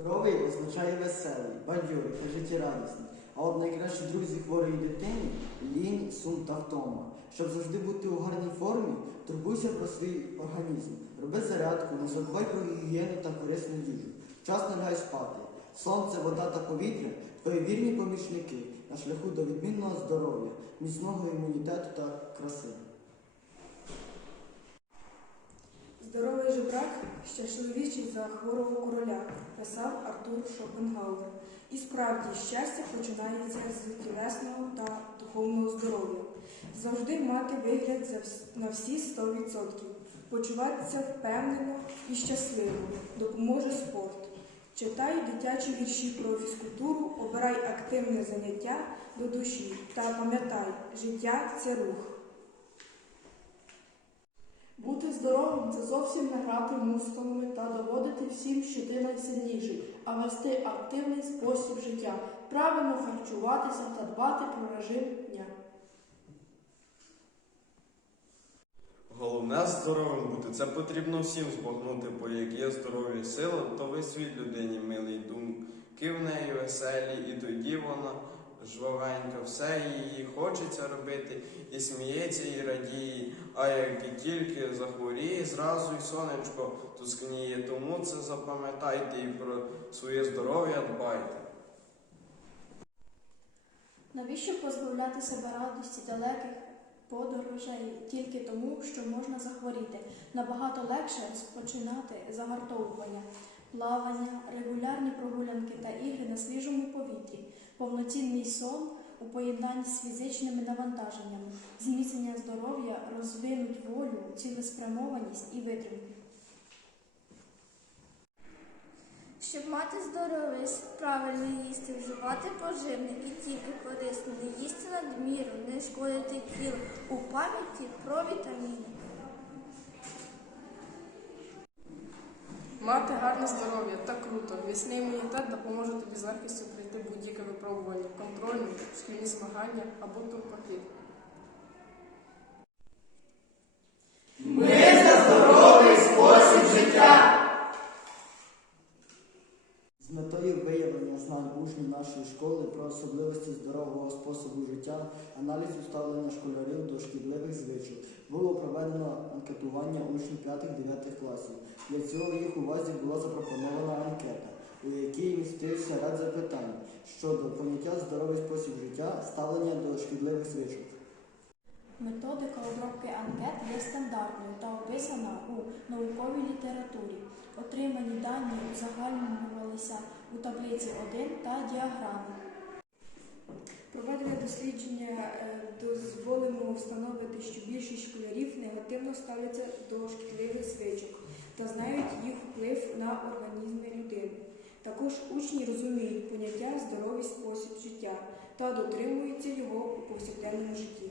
Здоровий означає веселий, бадьорий та життєрадісний. А от найкращі друзі хворої дитини лінь, сум та втома. Щоб завжди бути у гарній формі, турбуйся про свій організм. Роби зарядку, не забувай про гігієну та корисну їжу. Вчасно лягай спати. Сонце, вода та повітря твої вірні помічники на шляху до відмінного здоров'я, міцного імунітету та краси. Здоровий жебрак щасливіший за хворого короля, писав Артур Шопенгауер. І справді щастя починається з тілесного та духовного здоров'я. Завжди мати вигляд на всі 100%. Почуватися впевнено і щасливо допоможе спорт. Читай дитячі вірші про фізкультуру, обирай активне заняття до душі та пам'ятай, життя це рух. Бути здоровим це зовсім не грати мускулами та доводити всім, що ти найсильніший, а вести активний спосіб життя, правильно харчуватися та дбати про режим дня. Головне здоровим бути. Це потрібно всім збагнути, бо як є здоров'я сила, то весь світ людині милий думки в неї веселі, і тоді вона жвавенька, все її хочеться робити, і сміється, і радіє. А як і тільки захворіє, зразу й сонечко тускніє. Тому це запам'ятайте і про своє здоров'я дбайте. Навіщо позбавляти себе радості далеких подорожей тільки тому, що можна захворіти? Набагато легше розпочинати загартовування, плавання, регулярні прогулянки та ігри на свіжому повітрі, повноцінний сон у поєднанні з фізичними навантаженнями, зміцнення здоров'я, розвинуть волю, цілеспрямованість і витримку. Щоб мати здоров'я, правильно їсти, вживати поживне і тільки корисне, не їсти надміру, не шкодити тілу у пам'яті про вітаміни. Мати гарне здоров'я та круто. Вісний імунітет допоможе тобі з легкістю пройти будь-яке випробування, контрольні, шкільні змагання або турпохід. Учнів нашої школи про особливості здорового способу життя, аналізу ставлення школярів до шкідливих звичок було проведено анкетування учнів 5-9 класів. Для цього їх увазі була запропонована анкета, у якій містився ряд запитань щодо поняття здоровий спосіб життя, ставлення до шкідливих звичок. Методика обробки анкет є стандартною та описана у науковій літературі. Отримані дані узагальнювалися у таблиці 1 та діаграми. Проведення дослідження е, дозволимо встановити, що більшість школярів негативно ставляться до шкідливих звичок та знають їх вплив на організми людини. Також учні розуміють поняття здоровий спосіб життя та дотримуються його у повсякденному житті.